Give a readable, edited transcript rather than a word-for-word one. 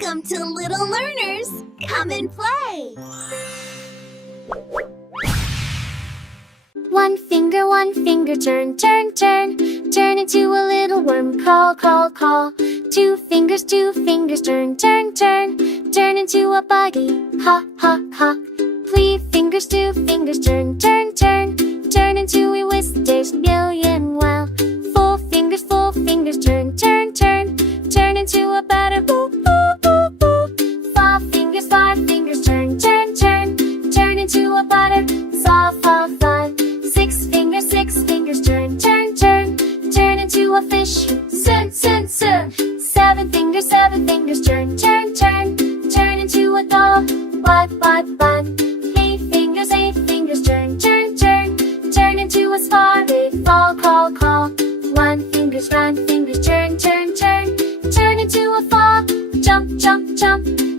Welcome to Little Learners. Come and play. One finger, turn, turn, turn. Turn into a little worm, crawl, crawl, crawl. Two fingers, turn, turn, turn. Turn into a buggy, hop, hop, hop. Three fingers, turn, turn, turn. Turn into a whiskers, million wow. Four fingers, turn, turn, turn. Turn into a batter, boop, boop, boop, boop. Five fingers, turn, turn, turn. Turn into a butter, saw, fa, fun. Six fingers, turn, turn, turn. Turn into a fish, sun, sun, sun. Seven fingers, turn, turn, turn. Turn into a dog, bud, bud, bud. Eight fingers, turn, turn, turn. Turn into a spider, fall, crawl, crawl. One fingers, turn, turn, turn. Turn into a frog, jump, jump, jump.